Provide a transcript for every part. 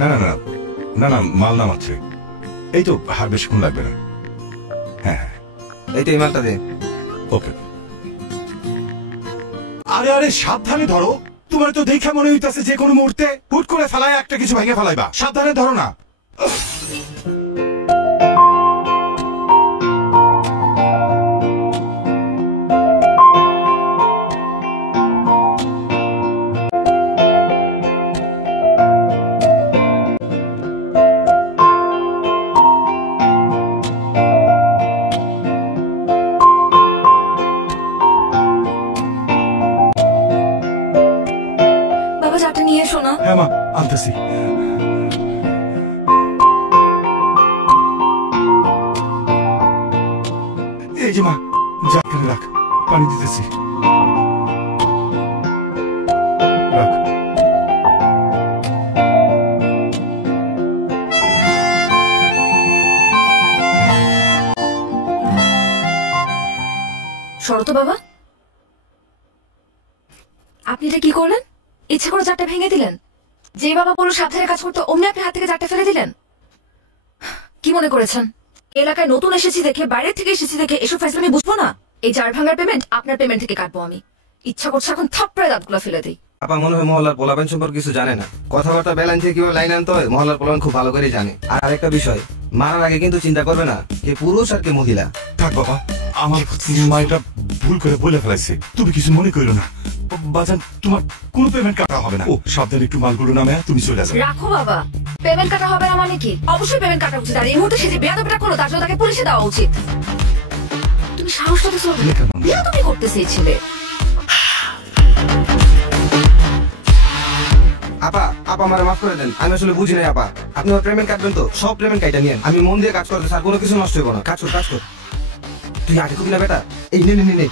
না না না না না, মাল নামাচ্ছে। এই তো, আর বেশিক্ষণ লাগবে না। হ্যাঁ হ্যাঁ, এই তো এই মালটা দে। ওকে। আরে আরে সাবধানে ধরো, তোমার তো দেখা মনে হইতাছে যে কোনো মুহূর্তে হুট করে ফেলায় একটা কিছু ভেঙে ফেলাইবা। সাবধানে ধরো না। হ্যাঁ মা, আনতেছি। এই যে মা, জারখানে রাখ, পানি দিতেছি। রাখ। শরত বাবা, আপনি এটা কি করলেন? ইচ্ছে করে জারটা ভেঙে দিলেন? যে বাবা বলল সাবধানে কাজ করতে, অমনি আপনি হাত থেকে জারটা ফেলে দিলেন। কি মনে করেছেন এলাকায় নতুন এসেছি দেখে, বাইরের থেকে এসেছি দেখে এসব ফেসলা আমি বুঝবো না? এই জার ভাঙার পেমেন্ট আপনার পেমেন্ট থেকে কাটবো আমি। ইচ্ছা করছে এখন থাপ্পড়ে দাঁতগুলো ফেলে দিই। আপা মনে হয় মহল্লার পোলাপান সম্পর্কে কিছু জানে না। কথাবার্তা বেলাইন থেকে কিভাবে লাইন আনতে হয় মহল্লার পোলাপান খুব ভালো করে জানে। আর আরেকটা বিষয়, মারার আগে কিন্তু চিন্তা করবে না কে পুরুষ আর কে মহিলা। থাক বাবা, আমার মা এটা ভুল করে বলে ফেলাইছে, তুমি কিছু মনে করো না। বাজান, তোমার কোনো পেমেন্ট কাটা হবে না। ও সাবধানে একটু মালগুলো নামে তুমি চলে যাও। রাখো বাবা, পেমেন্ট কাটা হবে না মানে কি? অবশ্যই পেমেন্ট কাটা উচিত। আর এই মুহূর্তে সে যে বেয়াদবিটা করলো তার জন্য তাকে পুলিশে দেওয়া উচিত। তুমি সাহসটা তো বেয়াদবি করতেছে এই ছেলে। আপা আপা আমারে মাফ করে দেন, আমি আসলে বুঝি নাই আপা। আপনি আমার পেমেন্ট কাটবেন তো সব পেমেন্ট কাইটা নিয়েন। আমি মন দিয়ে কাজ করতে স্যার, কোনো কিছু নষ্ট হইব না। কাজ কর কাজ কর। তুই আগে খুবই না বেটা, এই নে নে নে।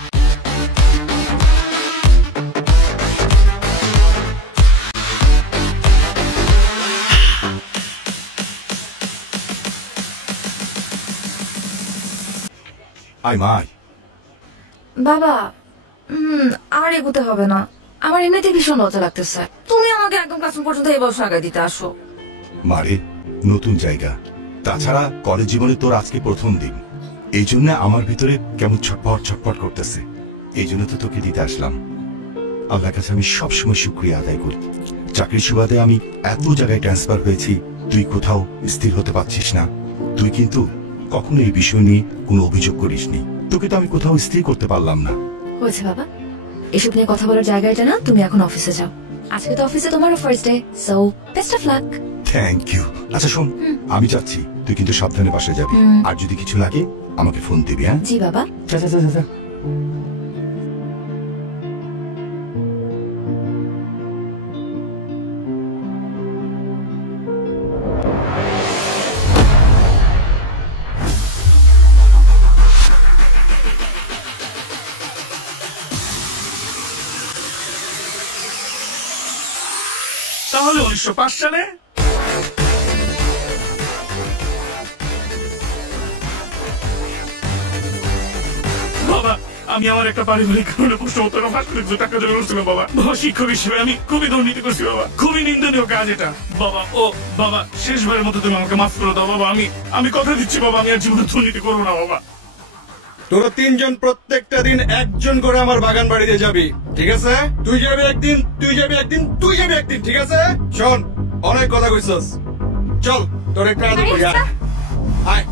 আয় মা। বাবা আর এগোতে হবে না, আমার এমনিতে ভীষণ লজ্জা লাগতেছে। তুমি আমাকে একদম ক্লাসরুম পর্যন্ত এই বছর আগে দিতে আসো। মারে, নতুন জায়গা, তাছাড়া কলেজ জীবনে তোর আজকে প্রথম দিন, এই জন্য আমার ভিতরে কেমন ছটপট ছটপট করতেছে। এই জন্য তো তোকে দিতে আসলাম। আল্লাহর কাছে আমি সবসময় শুকরিয়া আদায় করি। চাকরির সুবাদে আমি এত জায়গায় ট্রান্সফার হয়েছি, তুই কোথাও স্থির হতে পারছিস না। তুই কিন্তু কখনো এই বিষয় নিয়ে কোনো অভিযোগ করিসনি। তোকে তো আমি কোথাও স্থির করতে পারলাম না। হয়েছে বাবা, এসব নিয়ে কথা বলার জায়গাটা না। তুমি এখন অফিসে যাও, আজকে তো অফিসে তোমারও first day, so best of luck. Thank you. আচ্ছা শোন, আমি যাচ্ছি, তুই কিন্তু সাবধানে বাসায় যাবি। আর যদি কিছু লাগে আমাকে ফোন দিবি। হ্যাঁ জি বাবা। যা যা যা যা। তাহলে 1905 সালে বাবা, আমি আমার একটা পারিবারিক কারণে প্রশ্নোত্তর ফাঁস করে টাকা জমা করছিলাম বাবা। শিক্ষক হিসেবে আমি খুবই দুর্নীতি করছি বাবা, খুবই নিন্দনীয় কাজ এটা বাবা। ও বাবা, শেষবারের মতো তুমি আমাকে মাফ করে দাও বাবা। আমি কথা দিচ্ছি বাবা, আমি আর জীবনে দুর্নীতি করবো না বাবা। তোরা তিনজন প্রত্যেকটা দিন একজন করে আমার বাগান বাড়িতে যাবি, ঠিক আছে? তুই যাবি একদিন, তুই যাবি একদিন, তুই যাবি একদিন, ঠিক আছে? শোন, অনেক কথা কইছস, চল তোর একটা আদর করি। আয়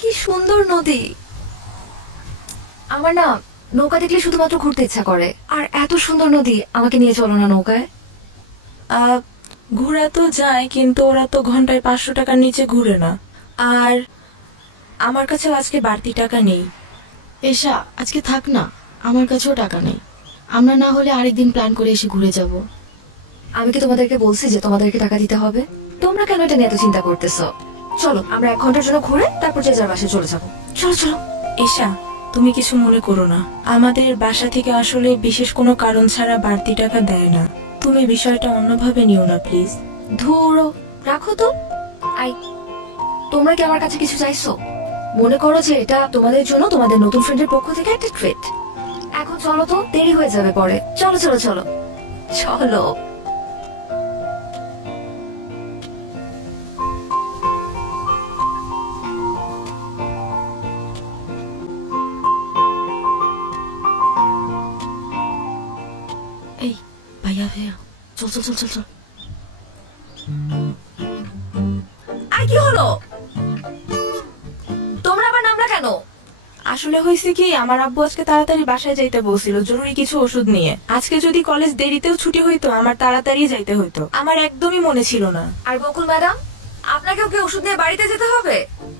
কি সুন্দর নদী। আমার না নৌকা দেখলে শুধুমাত্র ঘুরতে ইচ্ছা করে। আর এত সুন্দর নদী, আমাকে নিয়ে চলো না নৌকায়। ঘোরা তো যায়, কিন্তু ওরা তো ঘন্টায় 500 টাকার নিচে ঘুরে না। আর আমার কাছেও আজকে বাড়তি টাকা নেই। এসা আজকে থাক না, আমার কাছেও টাকা নেই। আমরা না হলে আরেকদিন প্ল্যান করে এসে ঘুরে যাব। আমি কি তোমাদেরকে বলছি যে তোমাদেরকে টাকা দিতে হবে? তোমরা কেন এটা নিয়ে এত চিন্তা করতেছো? চলো আমরা 1 ঘন্টার জন্য ঘুরে তারপর যে যার বাসায় চলে যাবো। চলো চলো। এসা তুমি কিছু মনে করো না, আমাদের বাসা থেকে আসলে বিশেষ কোনো কারণ ছাড়া বাড়তি টাকা দেয় না। তুমি বিষয়টা অন্যভাবে নিও না প্লিজ। ধুরো, রাখো তো। আই, তোমরা কি আমার কাছে কিছু চাইছো? মনে করো যে এটা তোমাদের জন্য তোমাদের নতুন ফ্রেন্ডের পক্ষ থেকে একটা ট্রিট। এখন চলো তো, দেরি হয়ে যাবে পরে। চলো চলো চলো চলো। এই ভাইয়া ভাইয়া, চল চল চল চল চল। আর কি হলো? তোমরা আবার নামলা কেন? আসলে হয়েছে কি, আমার আব্বু আজকে তাড়াতাড়ি বাসায় যাইতে বলছিল জরুরি কিছু ওষুধ নিয়ে। আজকে যদি কলেজ দেরিতেও ছুটি হইতো আমার তাড়াতাড়ি যাইতে হইতো, আমার একদমই মনে ছিল না। আর বকুল ম্যাডাম, আপনাকেও কি ওষুধ নিয়ে বাড়িতে যেতে হবে?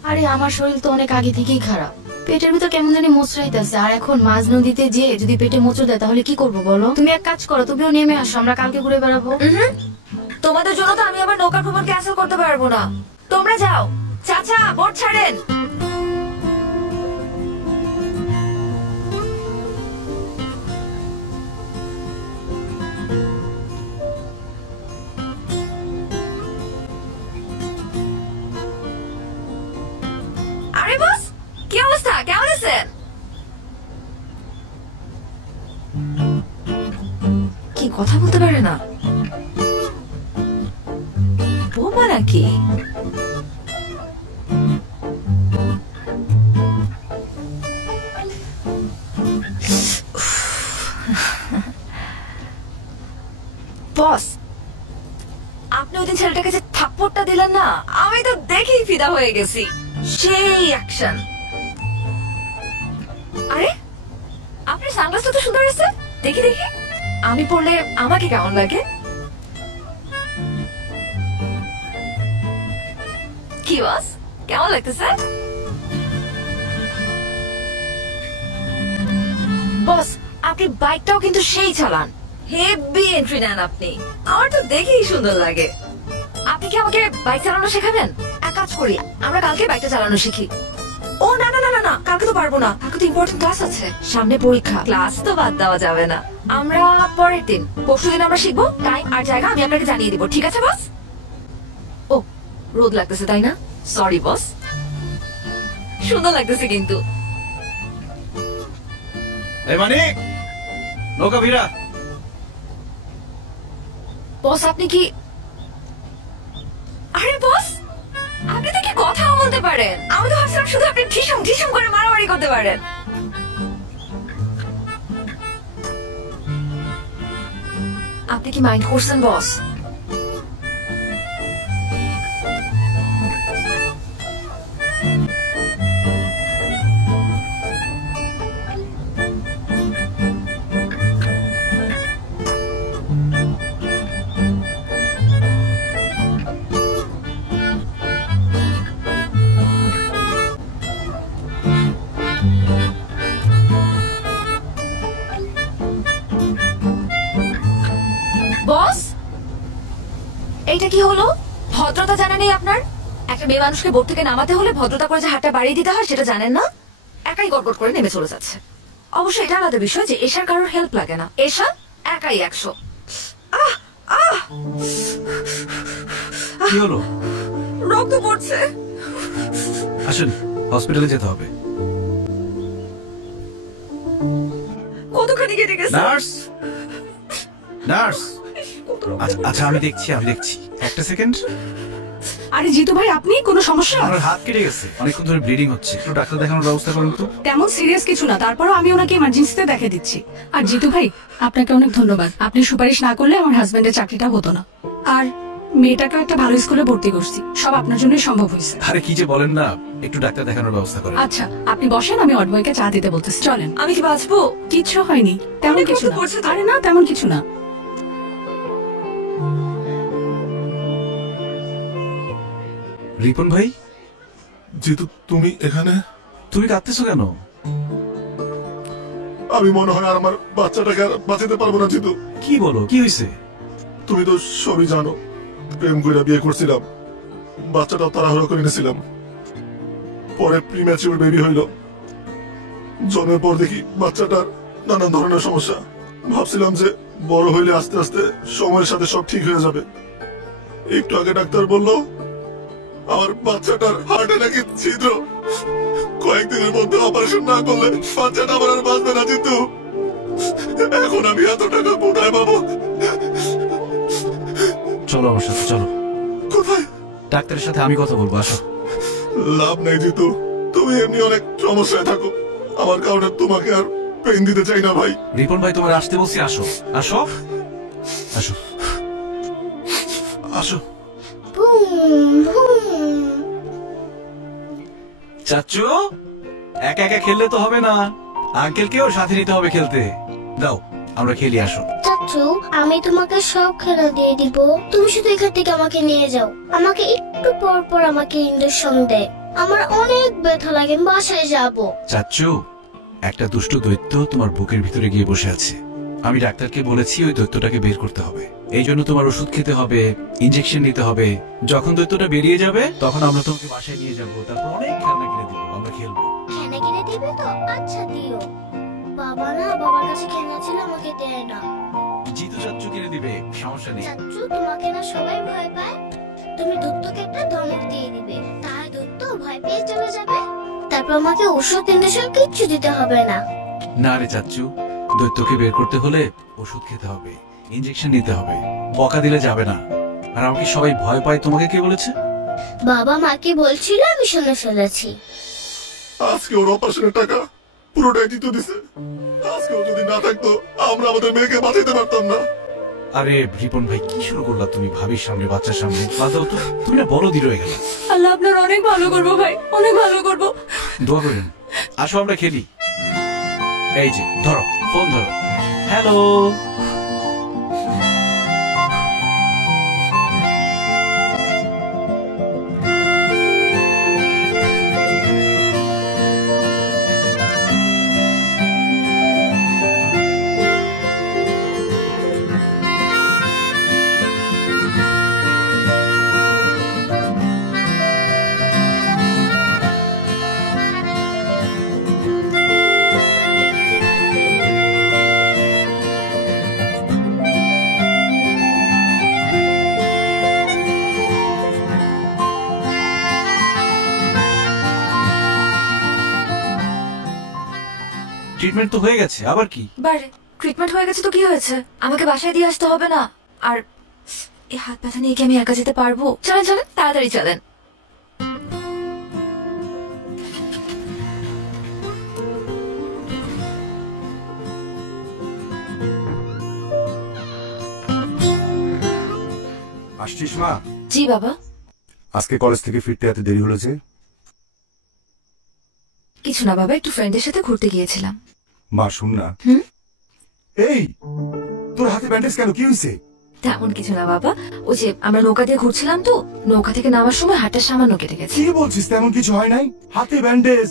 আরে আমার শরীর তো অনেক আগে থেকেই খারাপ, পেটের ভিতর কেমন জানি মোচড়াইতেছে। আর এখন মাঝ নদীতে যে যদি পেটে মোচড় দেয় তাহলে কি করবো বলো? তুমি এক কাজ করো, তুমিও নেমে আসো, আমরা কালকে ঘুরে বেড়াবো। তোমাদের জন্য তো আমি আবার নৌকা ভ্রমণ ক্যান্সেল করতে পারবো না। তোমরা যাও। চাচা, বোট ছাড়েন। আরে বস, কি অবস্থা? কেমন আছেন? কি কথা বলতে পারে না? বোমা নাকি? বস, আপনি ওই দিন ছেলেটাকে যে থাপ্পড়টা দিলেন না, আমি তো দেখেই ফিদা হয়ে গেছি। সেই অ্যাকশন। আরে আপনার সানগ্লাসটা তো সুন্দর আছে, দেখি দেখি। আমি পড়লে আমাকে কেমন লাগে? কি বস, কেমন লাগতেছে? বস, আপনি বাইকটাও কিন্তু সেই চালান, হেভি এন্ট্রি নেন আপনি। আমার তো দেখেই সুন্দর লাগে। আপনি কি আমাকে বাইক চালানো শেখাবেন? এক কাজ করি, আমরা কালকে বাইকটা চালানো শিখি। ও না না না না না, কালকে তো পারবো না, কালকে তো ইম্পর্টেন্ট ক্লাস আছে, সামনে পরীক্ষা। ক্লাস তো বাদ দেওয়া যাবে না, আমরা পরের দিন, পরশুদিন আমরা শিখবো। টাইম আর জায়গা আমি আপনাকে জানিয়ে দিব, ঠিক আছে বস? ও, রোদ লাগতেছে তাই না? Sorry boss. সুন্দর লাগতেছে কিন্তু। এই মানে নৌকা ভিড়া। বস আপনি কি? আরে বস, আপনি তো কি কথাও বলতে পারেন। আমি তো ভাবছিলাম শুধু আপনি ঢিসুম ঢিসুম করে মারামারি করতে পারেন। আপনি কি মাইন্ড করছেন বস? বস, এইটা কি হলো? ভদ্রতা জানা নেই আপনার? একটা মেয়ে মানুষকে বোট থেকে নামাতে হলে ভদ্রতা করে যে হাতটা বাড়িয়ে দিতে হয় সেটা জানেন না? একাই গড়গড় করে নেমে চলে যাচ্ছে। অবশ্য এটা আলাদা বিষয় যে এশার কারোর হেল্প লাগে না, এশা একাই 100। কি হলো? রক্ত পড়ছে। আসুন, হসপিটালে যেতে হবে। কতখানি কেটে গেছে? Nurse, nurse. আচ্ছা আমি দেখছি, একটা সেকেন্ড। আরে জিতু ভাই, আপনি কোনো সমস্যা? আমার হাত কেটে গেছে, অনেকক্ষণ ধরে ব্লিডিং হচ্ছে, একটু ডাক্তার দেখানোর ব্যবস্থা করুন তো। তেমন সিরিয়াস কিছু না, তারপরও আমি ওনাকে ইমার্জেন্সিতে দেখে দিচ্ছি। আর জিতু ভাই, আপনাকে অনেক ধন্যবাদ। আপনি সুপারিশ না করলে আমার হাজবেন্ডের চাকরিটা হতো না। আর মেয়েটাকেও একটা ভালো স্কুলে ভর্তি করছি, সব আপনার জন্যই সম্ভব হয়েছে। আরে কি যে বলেন না, একটু ডাক্তার দেখানোর ব্যবস্থা করেন। আচ্ছা আপনি বসেন, আমি অডবয়কে চা দিতে বলতেছি। চলেন। আমি কি বাঁচবো? কিচ্ছু হয়নি, তেমন অনেক কিছু রক্ত না। পড়ছে তো। আরে না, তেমন কিছু না। রিপন ভাই, জিতু তুমি এখানে? তুমি কাঁদতেছো কেন? আমি মনে হয় আর আমার বাচ্চাটাকে আর বাঁচাতে পারবো না জিতু। কি বলো, কি হয়েছে? তুমি তো সবই জানো, প্রেম করে বিয়ে করছিলাম, বাচ্চাটাও তাড়াহুড়ো করে নিয়েছিলাম, পরে প্রিম্যাচিউর বেবি হইল। জন্মের পর দেখি বাচ্চাটার নানান ধরনের সমস্যা। ভাবছিলাম যে বড় হইলে আস্তে আস্তে সময়ের সাথে সব ঠিক হয়ে যাবে। একটু আগে ডাক্তার বলল আমার বাচ্চাটার হার্টে নাকি ছিদ্র, কয়েকদিনের মধ্যে অপারেশন না করলে বাচ্চাটা আমার আর বাঁচবে না। কিন্তু এখন আমি এত টাকা কোথায় পাবো? চলো আমার সাথে, চলো। কোথায়? ডাক্তারের সাথে আমি কথা বলবো, আসো। লাভ নাই জিতু, তুমি এমনি অনেক সমস্যায় থাকো, আমার কারণে তোমাকে আর পেন দিতে চাই না ভাই। রিপন ভাই তোমার আসতে বলছি, আসো আসো আসো আসো। চাচু, একা একা খেললে তো হবে না, আঙ্কেলকেও সাথে নিতে হবে খেলতে। দাও আমরা খেলি, আসো। চাচু আমি তোমাকে সব খেলা দিয়ে দিব, তুমি শুধু এখান থেকে আমাকে নিয়ে যাও। আমাকে একটু পর পর আমাকে ইঞ্জেকশন দেয়, আমার অনেক ব্যথা লাগে, বাসায় যাব। চাচু, একটা দুষ্ট দৈত্য তোমার বুকের ভিতরে গিয়ে বসে আছে। আমি ডাক্তারকে বলেছি ওই দৈত্যটাকে বের করতে হবে, এই জন্য তোমার ওষুধ খেতে হবে, ইনজেকশন নিতে হবে। যখন দৈত্যটা বেরিয়ে যাবে তখন আমরা তোমাকে বাসায় নিয়ে যাবো, তারপর অনেক খেলনা কিনে দিব, আমরা খেলবো। খেলনা কিনে দিবে তো? আচ্ছা দিও। বাবা না, বাবার কাছে খেলনা ছিল, আমাকে দেয় না। জিতু চাচু কিনে দিবে, সমস্যা নেই। চাচু তোমাকে না সবাই ভয় পায়, তুমি দত্তকে একটা ধমক দিয়ে দিবে, তাই দত্ত ভয় পেয়ে চলে যাবে। তারপর আমাকে ওষুধ ইনজেকশন কিচ্ছু দিতে হবে না। না রে চাচু, দৈত্যকে বের করতে হলে ওষুধ খেতে হবে, ইনজেকশন নিতে হবে, বকা দিলে যাবে না। আর আমাকে সবাই ভয় পায়, তোমাকে কে বলেছে? বাবা মাকে বলছিল, আমি শুনে ফেলেছি। আজকে ওর অপারেশনের টাকা পুরোটাই জিতু দিছে। আজকেও যদি না থাকতো আমরা আমাদের মেয়েকে বাঁচাতে পারতাম না। আরে রিপন ভাই, কি শুরু করলা তুমি ভাবির সামনে, বাচ্চার সামনে? বাঁচাও তো, তুমি না বড় দিন হয়ে গেল। আল্লাহ আপনার অনেক ভালো করবো ভাই, অনেক ভালো করবো। দোয়া করেন। আসো আমরা খেলি। এই যে ধরো, ফোন ধরো। হ্যালো। ট্রিটমেন্ট তো হয়ে গেছে, আবার কি? বারে ট্রিটমেন্ট হয়ে গেছে তো কি হয়েছে? আমাকে বাসায় দিয়ে আসতে হবে না? আর এই হাত ব্যথা নিয়ে কি আমি একা যেতে পারবো? চলেন চলেন, তাড়াতাড়ি চলেন। আসছিস মা? জি বাবা। আজকে কলেজ থেকে ফিরতে এত দেরি হলো যে? কিছু না বাবা, একটু ফ্রেন্ডের সাথে ঘুরতে গিয়েছিলাম। মা শুন না। এই তোর হাতে ব্যান্ডেজ কেন, কি হয়েছে? তেমন কিছু না বাবা, ওই যে আমরা নৌকা দিয়ে ঘুরছিলাম তো, নৌকা থেকে নামার সময় হাতটা সামান্য কেটে গেছে। কি বলছিস? তেমন কিছু হয় নাই, হাতে ব্যান্ডেজ।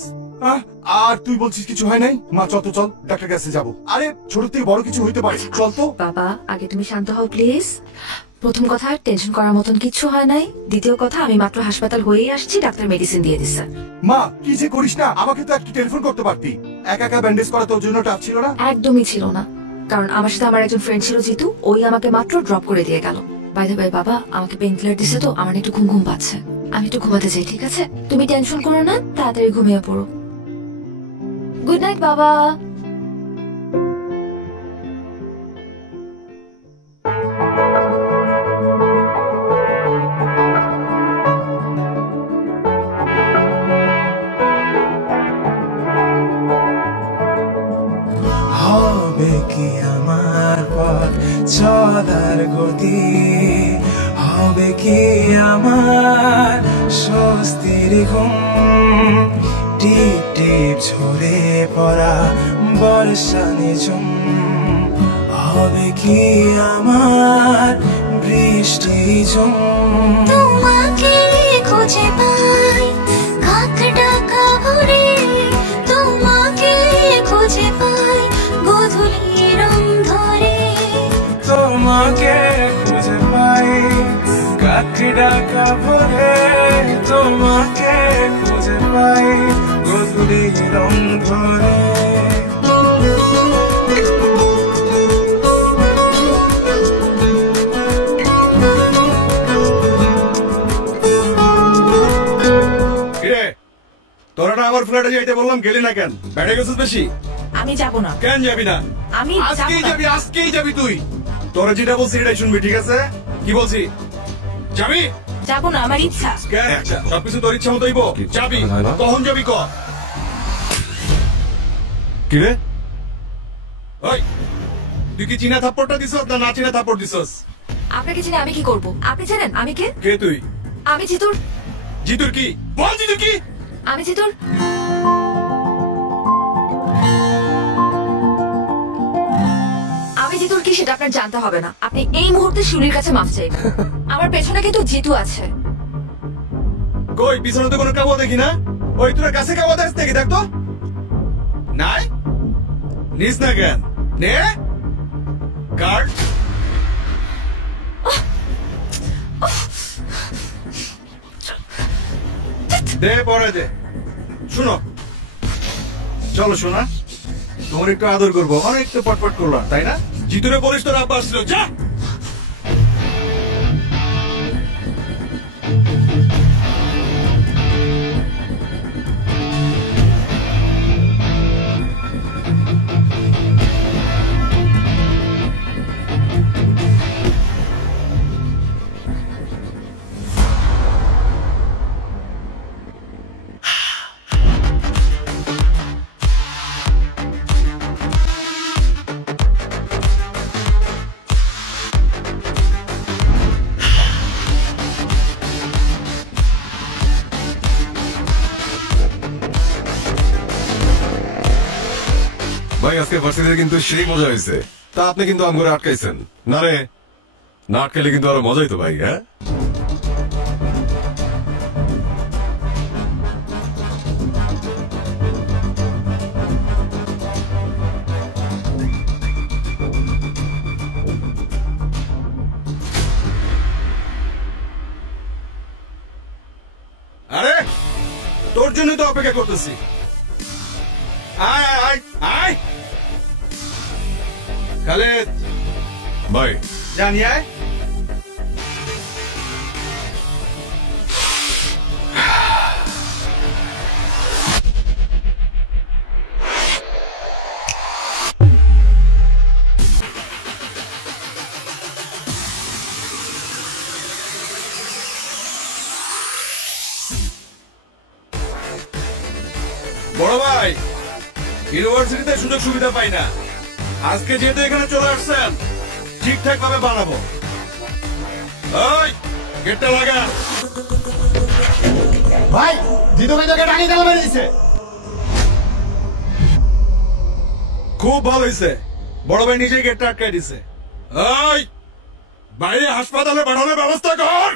আর তুই বলছিস কিছু হয় নাই? মা চল তো, চল ডাক্তার কাছে যাবো। আরে ছোট থেকে বড় কিছু হইতে পারে, চল তো। বাবা আগে তুমি শান্ত হও প্লিজ। প্রথম কথা, টেনশন করার মতন কিছু হয় নাই। দ্বিতীয় কথা, আমি মাত্র হাসপাতাল হয়েই আসছি, ডাক্তার মেডিসিন দিয়ে দিচ্ছে। মা কি যে করিস না, আমাকে তো একটু টেলিফোন করতে পারতি। একা একা ব্যান্ডেজ করা তোর জন্য টাফ ছিল না? একদমই ছিল না, কারণ আমার সাথে আমার একজন ফ্রেন্ড ছিল জিতু, ওই আমাকে মাত্র ড্রপ করে দিয়ে গেল। বাই দ্য ওয়ে বাবা, আমাকে পেইন কিলার দিছে তো আমার একটু ঘুম ঘুম পাচ্ছে, আমি একটু ঘুমাতে চাই। ঠিক আছে, তুমি টেনশন করো না, তাড়াতাড়ি ঘুমিয়ে পড়ো। গুড নাইট বাবা। হবে কি আমার পথ চলার গতি, হবে কি আমার স্বস্তির ঘুম, টিপ টিপ ঝরে পড়া বর্ষা নিঝুম, হবে কি আমার বৃষ্টি ঝুম। তোমাকে খুঁজে পাই ঢাকা ভরে তোমাকে খুঁজে পাই গধূলি রং ধরে তোরা না আমার ফ্ল্যাটে যাইতে বললাম গেলি না কেন? বেড়ে গেছিস বেশি? আমি যাব না। কেন যাবি না? আমি আজকেই যাবি তুই। তোরা যেটা বলছি এটাই শুনবি, ঠিক আছে? কি বলছি? যাবি? যাব না, আমার ইচ্ছা। কেন? সবকিছু তোর ইচ্ছা মতোই যাবি। কখন যাবি ক? কি রে? ওই তুই কি চীনা থাপ্পড়টা দিছস না না চীনা থাপ্পড় দিছস? আপনাকে চিনে আমি কি করব? আপনি জানেন আমি কে? কে তুই? আমি জিতুর। জিতুর কি? বল জিতুর কি? আমি জিতুর কি সেটা আপনার জানতে হবে না। আপনি এই মুহূর্তে শুলির কাছে মাফ চাইবেন। আমার পেছনে কিন্তু জিতু আছে। কই পিছনে তো কোনো কাবো দেখি না। ওই তোর কাছে কাবো দেখতে দেখি, দেখ তো। নাই নিস না কেন? নে কার্ড দে, পরে দে। শুনো, চলো শোনা, তোমার একটু আদর করবো। অনেক তো পটপট করলাম, তাই না? জিতুরে বলিস তোর আব্বা আসছিল, যা। ভাই আজকে ভার্সিটিতে কিন্তু সেই মজা হয়েছে। তা আপনি কিন্তু আম করে আটকাইছেন না রে? না আটকাইলে কিন্তু আরো মজাই তো ভাই। হ্যাঁ আরে তোর জন্য তো অপেক্ষা করতেছি। আয় আয় আয় খালেদ ভাই, জানি আয়। বড় ভাই, ইউনিভার্সিটিতে সুযোগ সুবিধা পাই না। আজকে যেহেতু এখানে চলে আসছেন, ঠিকঠাক ভাবে বানাবো। ওই গেটটা লাগা। ভাই জিতু ভাই তো গেট আগে তালা মেরে দিছে। খুব ভালো হয়েছে, বড় ভাই নিজেই গেটটা আটকাই দিছে। ওই বাইরে হাসপাতালে পাঠানোর ব্যবস্থা কর।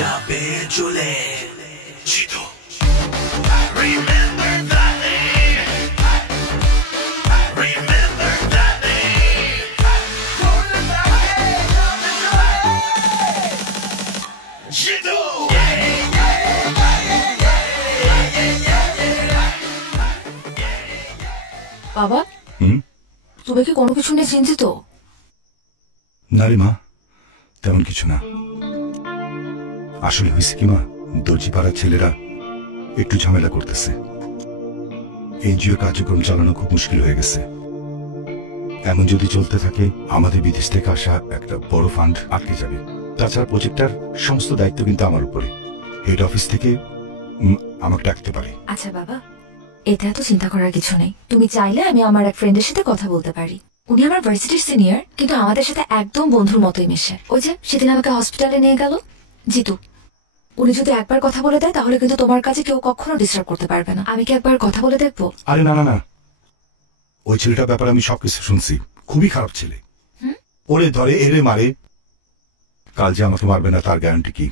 যাবে চলে Jitu Remember that name Remember that name Jitu বাবা তুমি কি কোনো কিছু নিয়ে চিন্তিত? না রে মা, তেমন কিছু না। আসলে হয়েছে কি মা, দর্জিপাড়ার ছেলেরা একটু ঝামেলা করতেছে। এনজিও কার্যক্রম চালানো খুব মুশকিল হয়ে গেছে। এমন যদি চলতে থাকে আমাদের বিদেশ থেকে আসা একটা বড় ফান্ড আটকে যাবে। তাছাড়া প্রজেক্টটার সমস্ত দায়িত্ব কিন্তু আমার উপরে। হেড অফিস থেকে আমাকে ডাকতে পারে। আচ্ছা বাবা, এটা এত চিন্তা করার কিছু নেই। তুমি চাইলে আমি আমার এক ফ্রেন্ডের সাথে কথা বলতে পারি। উনি আমার ভার্সিটির সিনিয়র, কিন্তু আমাদের সাথে একদম বন্ধুর মতোই মেশে। ওই যে সেদিন আমাকে হসপিটালে নিয়ে গেল জিতু, উনি যদি একবার কথা বলে দেয় তাহলে কিন্তু তোমার কাছে কেউ কখনো ডিস্টার্ব করতে পারবে না। আমি কি একবার কথা বলে দেখবো? আরে না না না, ওই ছেলেটার ব্যাপারে আমি সবকিছু শুনছি। খুবই খারাপ ছেলে। ওরে ধরে এরে মারে। কাল যে আমাকে মারবে না তার গ্যারান্টি কি?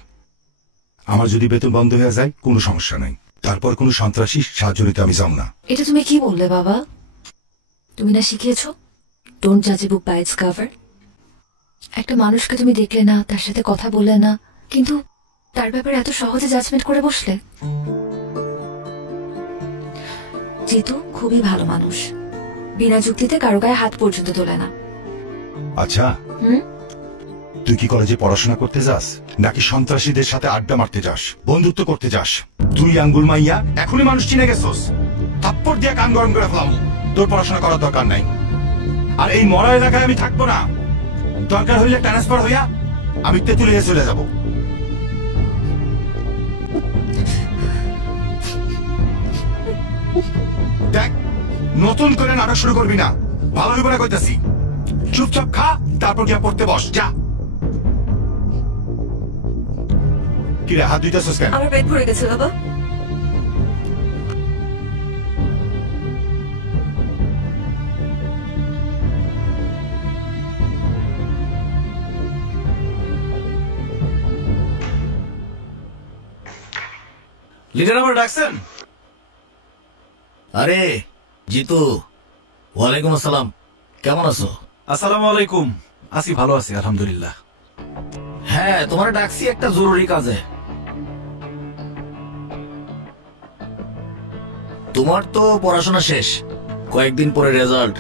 আমার যদি বেতন বন্ধ হয়ে যায় কোনো সমস্যা নাই, তারপর কোনো সন্ত্রাসী সাহায্য নিতে আমি যাব না। এটা তুমি কি বললে বাবা? তুমি না শিখিয়েছো ডোন্ট জাজ এ বুক বাই ইটস কভার? একটা মানুষকে তুমি দেখলে না, তার সাথে কথা বললে না, কিন্তু তার ব্যাপারে এত সহজে জাজমেন্ট করে বসলে। জিতু খুবই ভালো মানুষ, বিনা যুক্তিতে কারো গায়ে হাত পর্যন্ত তোলে না। আচ্ছা, তুই কি কলেজে পড়াশোনা করতে যাস নাকি সন্ত্রাসীদের সাথে আড্ডা মারতে যাস, বন্ধুত্ব করতে যাস? তুই আঙ্গুল মাইয়া এখনই মানুষ চিনে গেছস। থাপ্পড় দিয়ে কান গরম করে ফেলাম। তোর পড়াশোনা করার দরকার নাই। আর এই মরা এলাকায় আমি থাকবো না। দরকার হইলে ট্রান্সফার হইয়া আমি তেঁতুলিয়া চলে যাব। দেখ, নতুন করে নাটক শুরু করবি না, ভালো হইব না কইতাছি। চুপচাপ খা, তারপর গিয়া পড়তে বস। যা। কিরে হাত ধুইতেছস কেন? আমার পেট ভরে গেছে বাবা। লিডার আমার ডাকছেন? আরে জিতু, ওয়ালাইকুম আসসালাম, কেমন আছো? আসসালামু আলাইকুম। আছি, ভালো আছি আলহামদুলিল্লাহ। হ্যাঁ, তোমার ডাকছি একটা জরুরি কাজে। তোমার তো পড়াশোনা শেষ, কয়েকদিন পরে রেজাল্ট,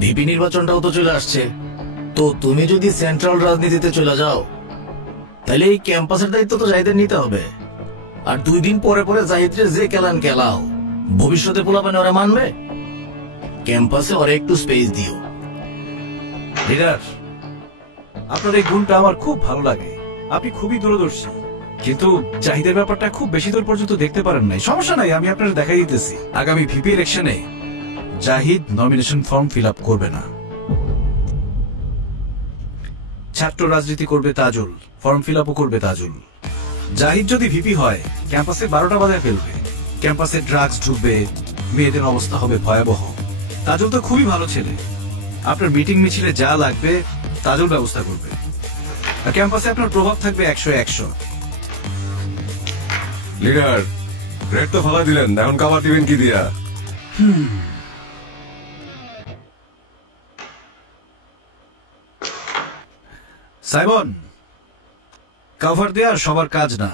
ভিপি নির্বাচনটাও তো চলে আসছে। তো তুমি যদি সেন্ট্রাল রাজনীতিতে চলে যাও তাহলে এই ক্যাম্পাসের দায়িত্ব তো জাহিদের নিতে হবে। আর 2 দিন পরে পরে জাহিদরে যে কেলান কেলাও, ভবিষ্যতে পোলাপানে ওরা মানবে? ক্যাম্পাসে ওরা একটু স্পেস দিও। লিডার, আপনার এই গুণটা আমার খুব ভালো লাগে। আপনি খুবই দূরদর্শী, কিন্তু জাহিদের ব্যাপারটা খুব বেশি দূর পর্যন্ত দেখতে পারেন নাই। সমস্যা নাই, আমি আপনার দেখাই দিতেছি। আগামী ভিপি ইলেকশনে Zahid nomination form fill up করবে না। ছাত্র রাজনীতি করবে তাজুল, ফর্ম ফিল আপও করবে তাজুল। জাহিদ যদি ভিপি হয় ক্যাম্পাসে 12টা বাজায় ফেলবে। ক্যাম্পাসে ড্রাগস ঢুকবে, মেয়েদের অবস্থা হবে ভয়াবহ। তাজুল তো খুবই ভালো ছেলে, আপনার মিটিং মিছিলে যা লাগবে তাজুল ব্যবস্থা করবে। আর ক্যাম্পাসে আপনার প্রভাব থাকবে 100-100। লিডার, রেড তো ফালা দিলেন, এখন কাবার দিবেন কি দিয়া? সাইমন, কভার দেওয়া সবার কাজ না,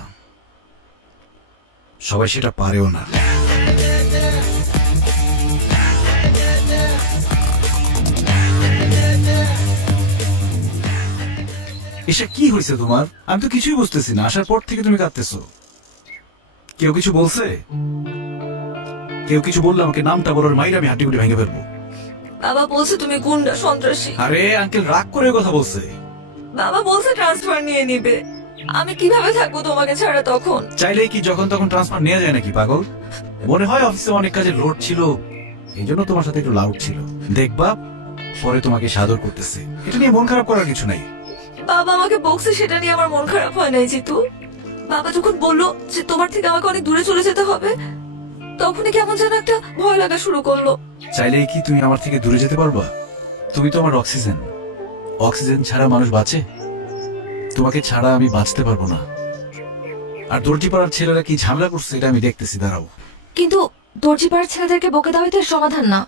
সবাই সেটা পারেও না। এসা কি হয়েছে তোমার? আমি তো কিছুই বুঝতেছি না। আসার পর থেকে তুমি কাঁদতেছো। কেউ কিছু বলছে? কেউ কিছু বললে আমাকে নামটা বলার মাইরে আমি হাঁটি গুটি ভেঙে ফেলবো। বাবা বলছে তুমি গুন্ডা, সন্ত্রাসী। আরে আঙ্কেল রাগ করে কথা বলছে। বাবা বলছে ট্রান্সফার নিয়ে নিবে। আমি কিভাবে থাকবো তোমাকে ছাড়া তখন? চাইলেই কি যখন তখন ট্রান্সফার নেওয়া যায় নাকি পাগল? মনে হয় অফিসে অনেক কাজের লোড ছিল, এই জন্য তোমার সাথে একটু লাউড ছিল। দেখবা পরে তোমাকে সাদর করতেছে। এটা নিয়ে মন খারাপ করার কিছু নাই। বাবা আমাকে বকছে, সেটা নিয়ে আমার মন খারাপ হয় নাই জিতু। বাবা যখন বললো যে তোমার থেকে আমাকে অনেক দূরে চলে যেতে হবে, তখনই কেমন যেন একটা ভয় লাগা শুরু করলো। চাইলেই কি তুমি আমার থেকে দূরে যেতে পারবা? তুমি তো আমার অক্সিজেন। অক্সিজেন ছাড়া মানুষ বাঁচে? তোমাকে ছাড়া আমি বাঁচতে পারবো না। আর দর্জি পাড়ার ছেলেরা কি ঝামেলা করছে এটা আমি দেখতেছি, দাঁড়াও। কিন্তু দর্জিপাড়ার ছেলেদেরকে বকে দেওয়াই তো এর সমাধান না।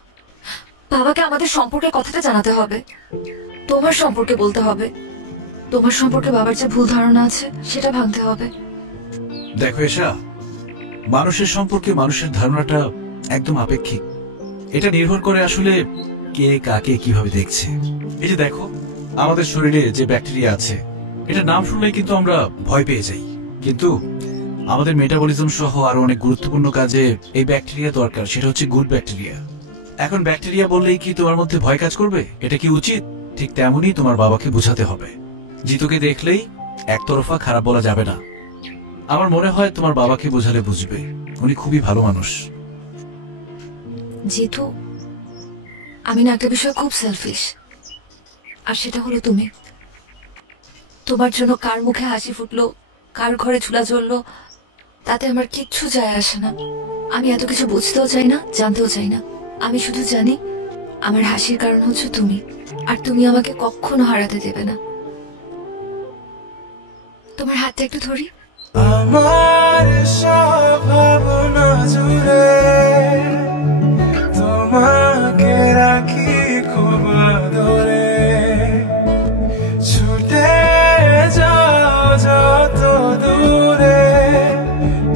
বাবাকে আমাদের সম্পর্কে কথাটা জানাতে হবে, তোমার সম্পর্কে বলতে হবে, তোমার সম্পর্কে বাবার যে ভুল ধারণা আছে সেটা ভাঙতে হবে। দেখো এশা, মানুষের সম্পর্কে মানুষের ধারণাটা একদম আপেক্ষিক। এটা নির্ভর করে আসলে কে কাকে কিভাবে দেখছে। এই যে দেখো, আমাদের শরীরে যে ব্যাকটেরিয়া আছে, এটা নাম শুনলেই কিন্তু আমরা ভয় পেয়ে যাই, কিন্তু আমাদের মেটাবলিজম সহ আরো অনেক গুরুত্বপূর্ণ কাজে এই ব্যাকটেরিয়া দরকার, সেটা হচ্ছে গুড ব্যাকটেরিয়া। এখন ব্যাকটেরিয়া বললেই কি তোমার মধ্যে ভয় কাজ করবে? এটা কি উচিত? ঠিক তেমনই তোমার বাবাকে বোঝাতে হবে। জিতুকে দেখলেই একতরফা খারাপ বলা যাবে না। আমার মনে হয় তোমার বাবাকে বোঝালে বুঝবে, উনি খুবই ভালো মানুষ। জিতু, আমি না একটা বিষয় খুব সেলফিশ, আর সেটা হলো তুমি। তোমার জন্য কার মুখে হাসি ফুটলো, কার ঘরে চুলা জ্বললো, তাতে আমার কিচ্ছু যায় আসে না। আমি এত কিছু বুঝতেও চাই না, জানতেও চাই না। আমি শুধু জানি আমার হাসির কারণ হচ্ছে তুমি, আর তুমি আমাকে কখনো হারাতে দেবে না। তোমার হাতটা একটু ধরি। আমার সব ভাবনা জুড়ে তোমাকে রাখি খুব আদরে, ছুটে যাও যত দূরে,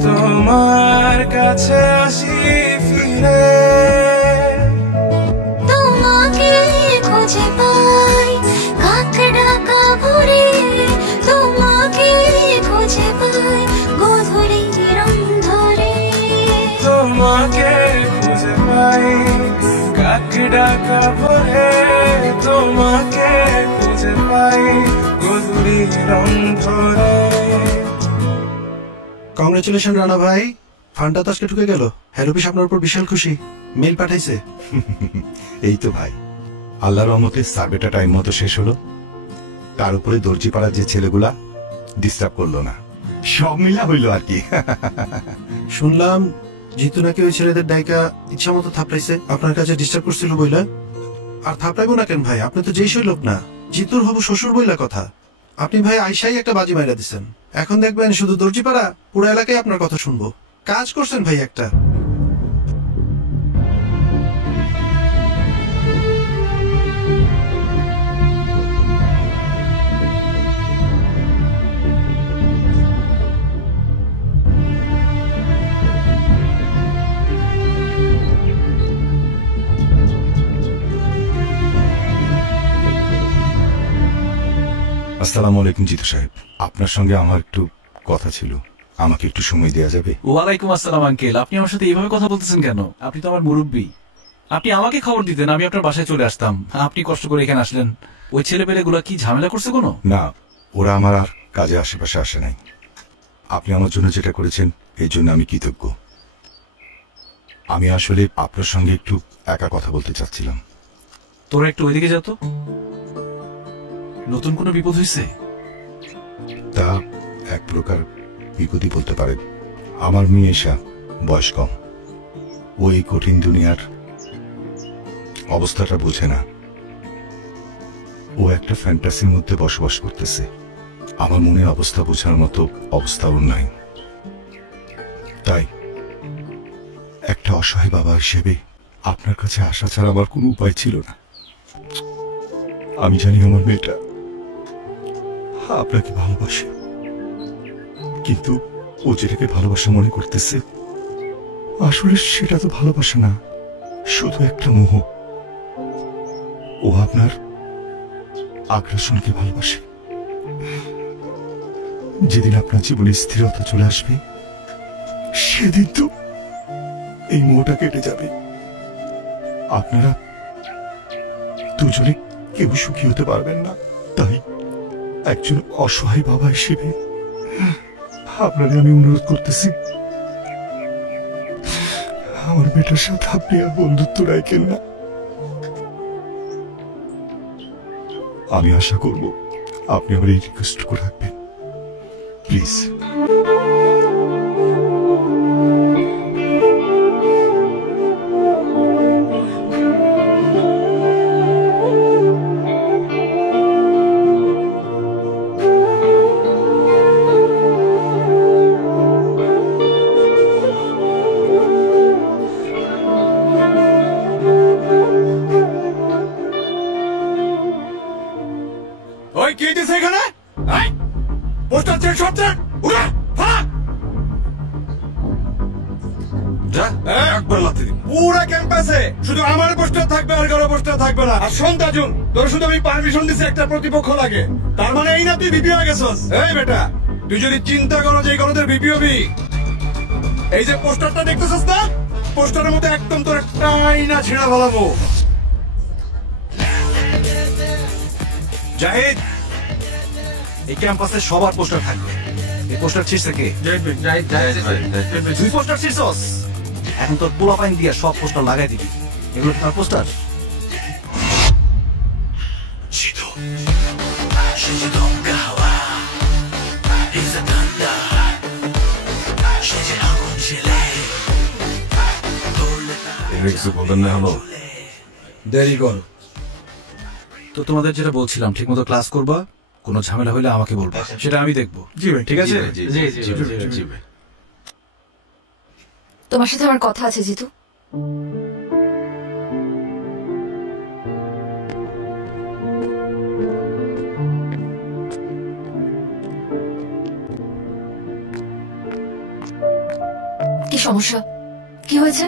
তোমার কাছে আসি ফিরে। তোমাকে খুঁজে পাই কাক ডাকা ভরে, তোমাকে খুঁজে পাই গোধূলি রং ধরে। তোমাকে খুঁজে পাই কাক ডাকা ভরে, তোমাকে খুঁজে পাই গোধূলি রং ধরে। কংগ্রেচুলেশন রানা ভাই, ফান্ডটা তো আজকে ঢুকে গেল। হেড অফিস আপনার উপর বিশাল খুশি, মেল পাঠাইছে। এই তো ভাই, আল্লাহর রহমতে সার্ভেটা টাইম মতো শেষ হলো। তার উপরে দর্জি পাড়ার যে ছেলেগুলা ডিস্টার্ব করলো না, সব মিলা হইলো আর কি। শুনলাম জিতু নাকি ওই ছেলেদের ডাইকা ইচ্ছা মতো থাপড়াইছে, আপনার কাছে ডিস্টার্ব করছিল বইলা। আর থাপড়াইবো না কেন ভাই, আপনি তো যেই সেই লোক না, জিতুর হবু শ্বশুর বইলা কথা। আপনি ভাই আইসাই একটা বাজি মাইরা দিচ্ছেন। এখন দেখবেন শুধু দর্জিপাড়া পুরো এলাকায় আপনার কথা শুনবো। কাজ করছেন ভাই একটা। আসসালামু আলাইকুম জিতু সাহেব, আপনার সঙ্গে আমার একটু কথা ছিল, আমাকে একটু সময় দেওয়া যাবে? ওয়ালাইকুম আসসালাম আঙ্কেল, আপনি আমার সাথে এইভাবে কথা বলতেছেন কেন? আপনি তো আমার মুরব্বী, আপনি আমাকে খবর দিতেন, আমি আপনার বাসায় চলে আসতাম। আপনি কষ্ট করে এখানে আসলেন। ওই ছেলেপেলেগুলো কি ঝামেলা করছে কোনো? না, ওরা আমার আর কাজে আশেপাশে আসে নাই। আপনি আমার জন্য যেটা করেছেন এই জন্য আমি কৃতজ্ঞ। আমি আসলে আপনার সঙ্গে একটু একা কথা বলতে চাচ্ছিলাম। তোরা একটু ওইদিকে যা তো। নতুন কোনো বিপদ হয়েছে? তা এক প্রকার বিপদই বলতে পারেন। আমার মেয়ে এসা বয়স কম, ও এই কঠিন দুনিয়ার অবস্থাটা বোঝে না। ও একটা ফ্যান্টাসির মধ্যে বসবাস করতেছে। আমার মনের অবস্থা বোঝার মতো অবস্থা ওর নাই। তাই একটা অসহায় বাবা হিসেবে আপনার কাছে আসা ছাড়া আমার কোনো উপায় ছিল না। আমি জানি আমার মেয়েটা আপনাকে ভালোবাসে, কিন্তু ও যেটাকে ভালোবাসা মনে করতেছে আসলে সেটা তো ভালোবাসা না, শুধু একটা মোহ। ও আপনার আগ্রাসনকে ভালোবাসে। যেদিন আপনার জীবনে স্থিরতা চলে আসবে সেদিন তো এই মোহটা কেটে যাবে। আপনারা দুজনে কেউ সুখী হতে পারবেন না। তাই একজন অসহায় বাবা হিসেবে আপনাদের আমি অনুরোধ করতেছি, আমার বেটার সাথে আপনি আর বন্ধুত্ব রাখেন না। আমি আশা করব আপনি আমার এই রিকোয়েস্ট করে রাখবেন, প্লিজ। একবার লাথি দিন। পুরা ক্যাম্পাসে শুধু আমার পোস্টার থাকবে আর কারো পোস্টার থাকবে না। আর শোন তাজুল, তোর শুধু আমি পারমিশন দিছি একটা প্রতিপক্ষ লাগে, তার মানে এই না তুই ভিপি হয়ে গেছস? এই বেটা, তুই যদি চিন্তা করো যে এই কলেজের ভিপি হবি, এই যে পোস্টারটা দেখতেছস না, পোস্টারের মধ্যে একদম তোর একটাই না ছিঁড়া ফেলাবো। জাহিদ, এই ক্যাম্পাসে সবার পোস্টার থাকবে। এই পোস্টার ছিঁড়ছে কে? তুই পোস্টার ছিঁড়ছস? এখন তোর পোলা পাইন দিয়ে সব পোস্টার লাগাই দিবি। এগুলো কি তার পোস্টার? কিছু বলবেন না হলো? দেরি কর। তো তোমাদের যেটা বলছিলাম, ঠিক মতো ক্লাস করবা, কোনো ঝামেলা হলে আমাকে বলবা, সেটা আমি দেখবো। জি ভাই, ঠিক আছে? জি ভাই। তোমার সাথে আমার কথা আছে জিতু। কি সমস্যা? কি হয়েছে?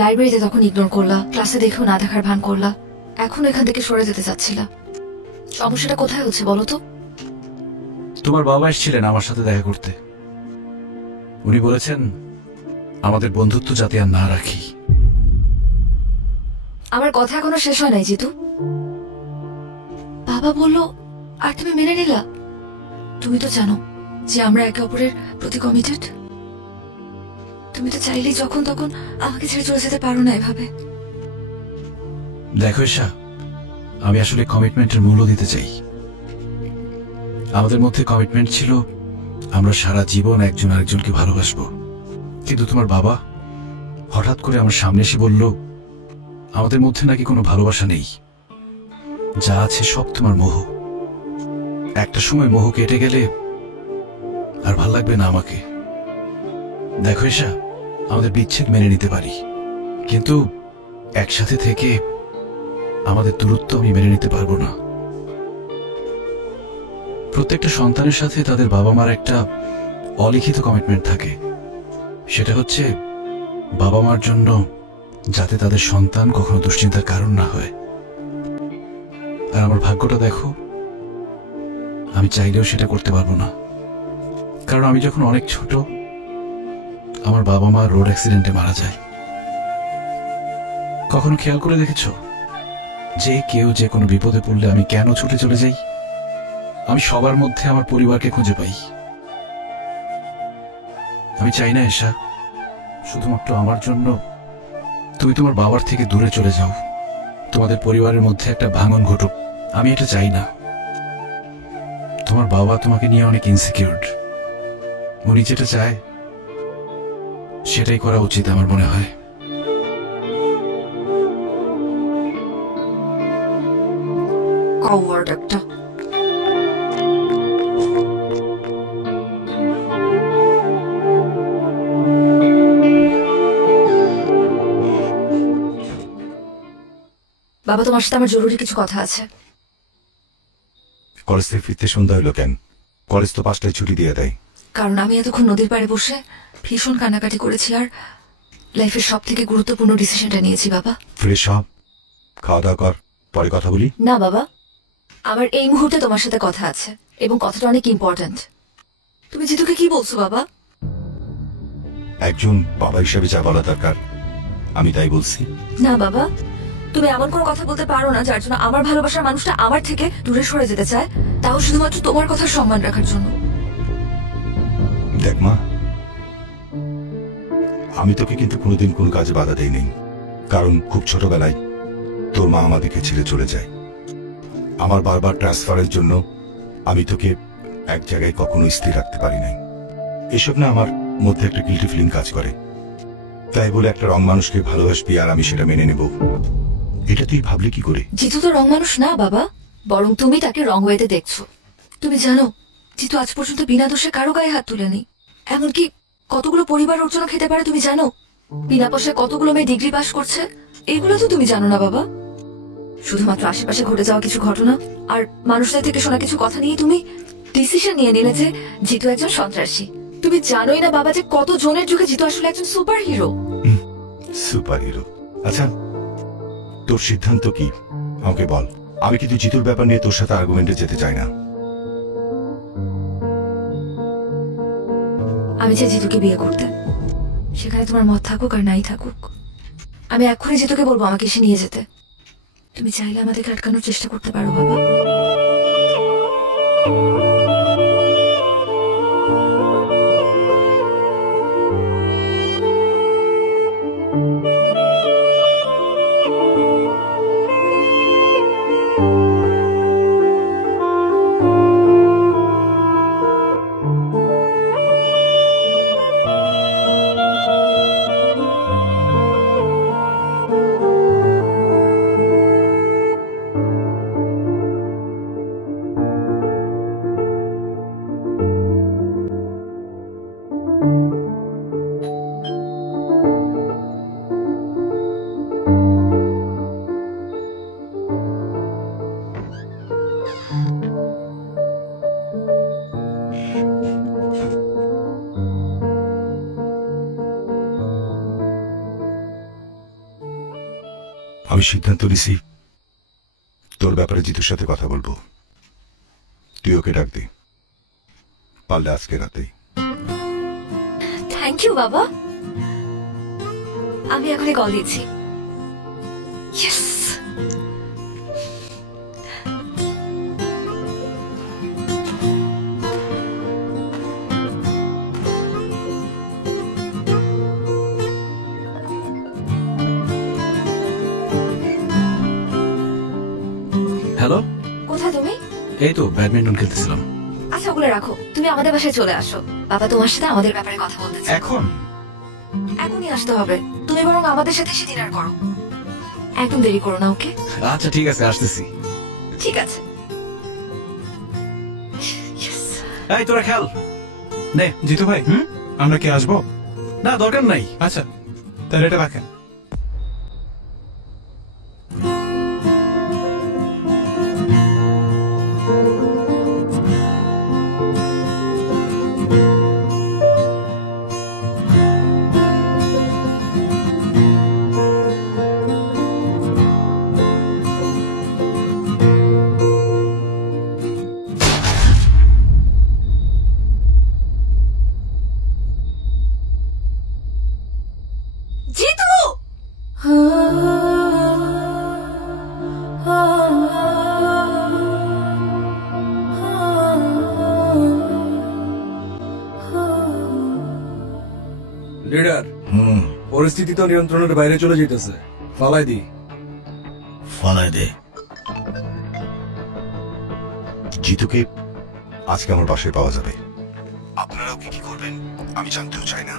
লাইব্রেরিতে তখন ইগনোর করলা, ক্লাসে দেখেও না দেখার ভান করলা, এখন এখান থেকে সরে যেতে চাচ্ছিলা। সমস্যাটা কোথায় হচ্ছে বলো তো? তোমার বাবা এসেছিলেন আমার সাথে দেখা করতে। উনি বলেছেন আমাদের বন্ধুত্ব যাতে আর না রাখি। আমার কথা এখনো শেষ হয় নাই জিতু। বাবা বলল আর তুমি মেনে নিলা? তুমি তো জানো যে আমরা একে অপরের প্রতি কমিটেড। তুমি তো চাইলেই যখন তখন আমাকে ছেড়ে চলে যেতে পারো না এভাবে। দেখো ঈশা, আমি আসলে কমিটমেন্টের মূল্য দিতে চাই। আমাদের মধ্যে কমিটমেন্ট ছিল আমরা সারা জীবন একজন আরেকজনকে ভালোবাসবো। কিন্তু তোমার বাবা হঠাৎ করে আমার সামনে এসে বলল আমাদের মধ্যে নাকি কোনো ভালোবাসা নেই, যা আছে সব তোমার মোহ। একটা সময় মোহ কেটে গেলে আর ভাল লাগবে না আমাকে। দেখো ঈশা, আমাদের বিচ্ছেদ মেনে নিতে পারি, কিন্তু একসাথে থেকে আমাদের দূরত্ব আমি মেনে নিতে পারবো না। প্রত্যেকটা সন্তানের সাথে তাদের বাবা মার একটা অলিখিত কমিটমেন্ট থাকে, সেটা হচ্ছে বাবা মার জন্য যাতে তাদের সন্তান কখনো দুশ্চিন্তার কারণ না হয়। আর আমার ভাগ্যটা দেখো, আমি চাইলেও সেটা করতে পারবো না। কারণ আমি যখন অনেক ছোট, আমার বাবা মা রোড অ্যাক্সিডেন্টে মারা যায়। কখনো খেয়াল করে দেখেছো যে কেউ যে কোনো বিপদে পড়লে আমি কেন ছুটে চলে যাই? আমি সবার মধ্যে আমার পরিবারকে খুঁজে পাই। আমি চাই না ঈশা শুধুমাত্র আমার জন্য তুমি তোমার বাবার থেকে দূরে চলে যাও, তোমাদের পরিবারের মধ্যে একটা ভাঙন ঘটুক। আমি এটা চাই না। তোমার বাবা তোমাকে নিয়ে অনেক ইনসিকিউরড। উনি যেটা চায় সেটাই করা উচিত আমার মনে হয়। কাওয়ার্ড একটা। বাবা, তোমার সাথে আমার জরুরি কিছু কথা আছে। কলেজ থেকে ফিরতে সন্ধ্যা হলো কেন? কলেজ তো 5টায় ছুটি দিয়ে দেয়। কারণ আমি এতক্ষণ নদীর পাড়ে বসে ভীষণ কান্নাকাটি করেছি আর লাইফের সব থেকে গুরুত্বপূর্ণ ডিসিশনটা নিয়েছি বাবা। ফ্রেশ হ, খাওয়া দাওয়া কর, পরে কথা বলি। না বাবা, আমার এই মুহূর্তে তোমার সাথে কথা আছে এবং কথাটা অনেক ইম্পর্ট্যান্ট। তুমি জিতুকে কি বলছো বাবা? একজন বাবা হিসেবে যা বলা দরকার আমি তাই বলছি। না বাবা, তুমি এমন কোনো কথা বলতে পারো না যার জন্য আমার ভালোবাসার মানুষটা আমার থেকে দূরে সরে যেতে চায়, তাও শুধুমাত্র তোমার কথার সম্মান রাখার জন্য। দেখ মা, আমি তোকে কিন্তু কোনোদিন কোনো কাজে বাধা দেইনি, কারণ খুব ছোটবেলায় তোর মা আমাদেরকে ছেড়ে চলে যায়। আমার বারবার ট্রান্সফারের জন্য আমি তোকে এক জায়গায় কখনো স্থির রাখতে পারি নাই। এসব না আমার মধ্যে একটা গিল্টি ফিলিং কাজ করে। তাই বলে একটা রং মানুষকে ভালোবাসবি আর আমি সেটা মেনে নেব, এটা তুই ভাবলি কি করে? জিতু তো রং মানুষ না বাবা, বরং তুমি তাকে রং ওয়েতে দেখছো। তুমি জানো জিতু আজ পর্যন্ত বিনা দোষে কারো গায়ে হাত তুলেনি। এমনকি কতগুলো পরিবার ওর জন্য খেতে পারে তুমি জানো? বিনা পয়সায় কতগুলো মেয়ে ডিগ্রি পাস করছে, এগুলো তো তুমি জানো না বাবা। শুধুমাত্র আশেপাশে ঘটে যাওয়া কিছু ঘটনা আর মানুষদের থেকে শোনা কিছু কথা নিয়ে তুমি ডিসিশন নিয়ে নিলে যে জিতু একজন সন্ত্রাসী। তুমি জানোই না বাবা যে কত জনের যুগে জিতু আসলে একজন সুপার হিরো। Super hero? আচ্ছা, তোর সিদ্ধান্ত কি আমাকে বল। আমি কিন্তু জিতুর ব্যাপার নিয়ে তোর সাথে আর্গুমেন্টে যেতে চাই না। আমি চাই জিতুকে বিয়ে করতে, সেখানে তোমার মত থাকুক আর নাই থাকুক। আমি এক্ষুনি জিতুকে বলবো আমাকে এসে নিয়ে যেতে। তুমি চাইলে আমাদেরকে আটকানোর চেষ্টা করতে পারো বাবা। আমি সিদ্ধান্ত নিছি তোর ব্যাপারে জিতুর সাথে কথা বলবো। তুই ওকে ডাক দে, পারলে আজকে রাতেই। থ্যাংক ইউ বাবা, আমি এখনই কল দিচ্ছি। ইয়েস। হ্যালো, কোথায় তুমি? এই তো ব্যাডমিন্টন খেলতেছিলাম। আচ্ছা ওগুলো রাখো, তুমি আমাদের বাসায় চলে আসো। বাবা তোমার সাথে আমাদের ব্যাপারে কথা বলতে চায়। এখন? এখনই আসতে হবে। তুমি বরং আমাদের সাথে এসে ডিনার করো, একদম দেরি করো না। ওকে? আচ্ছা ঠিক আছে, আসতেছি। ঠিক আছে। এই তোরা খেল। নে জিতু ভাই, আমরা কি আসবো? না, দরকার নাই। আচ্ছা তাহলে এটা রাখেন। লিডার, পরিস্থিতি তো নিয়ন্ত্রণের বাইরে চলে যেতেছে। ফালাই দি। ফালাই দে। জিতুকে আজকে আমার বাসায় পাওয়া যাবে। আপনারাও কি করবেন আমি জানতেও চাই না।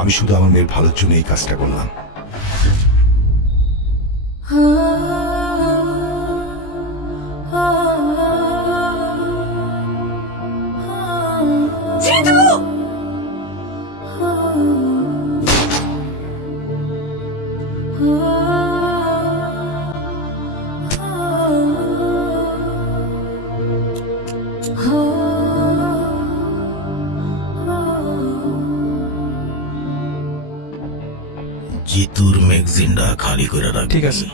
আমি শুধু আমার মেয়ের ভালোর জন্য এই কাজটা করলাম। জিতুর ম্যাগজিনটা খালি করে রাখ। ঠিক আছে।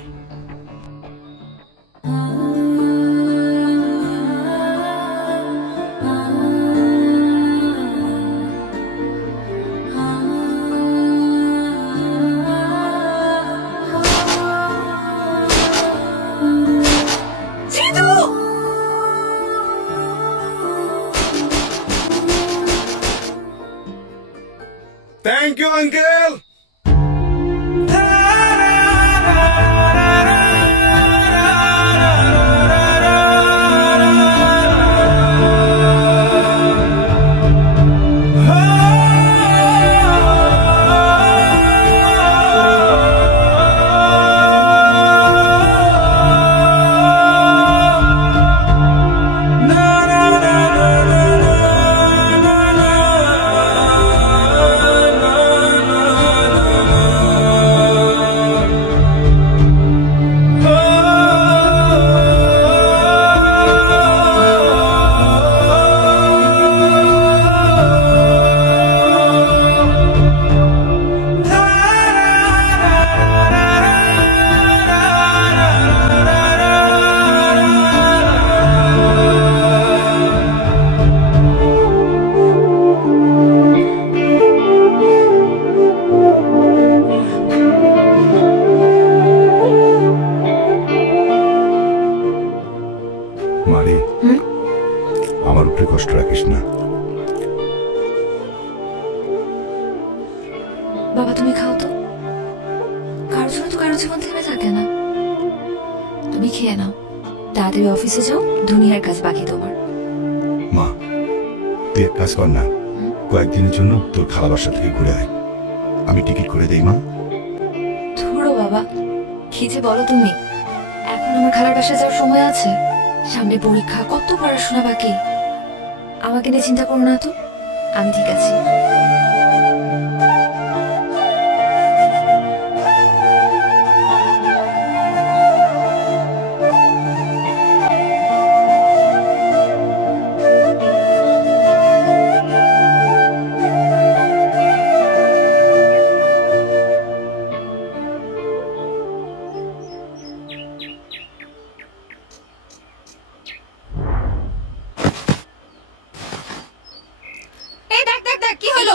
Thank you uncle. বাবা তুমি খাও তো, কারোর জন্য তো কারোর জীবন থেমে থাকে না। তুমি খেয়ে নাও, তাড়াতাড়ি অফিসে যাও, দুনিয়ার কাজ বাকি তোমার। মা তুই এক কাজ কর না, কয়েকদিনের জন্য তোর খালা বাসা থেকে ঘুরে আয়, আমি টিকিট করে দেই। মা ধুরো বাবা, কি যে বলো তুমি, এখন আমার খালার বাসায় যাওয়ার সময় আছে? সামনে পরীক্ষা, কত পড়াশোনা বাকি। আমাকে নিয়ে চিন্তা করো না তো, আমি ঠিক আছি। কি হলো?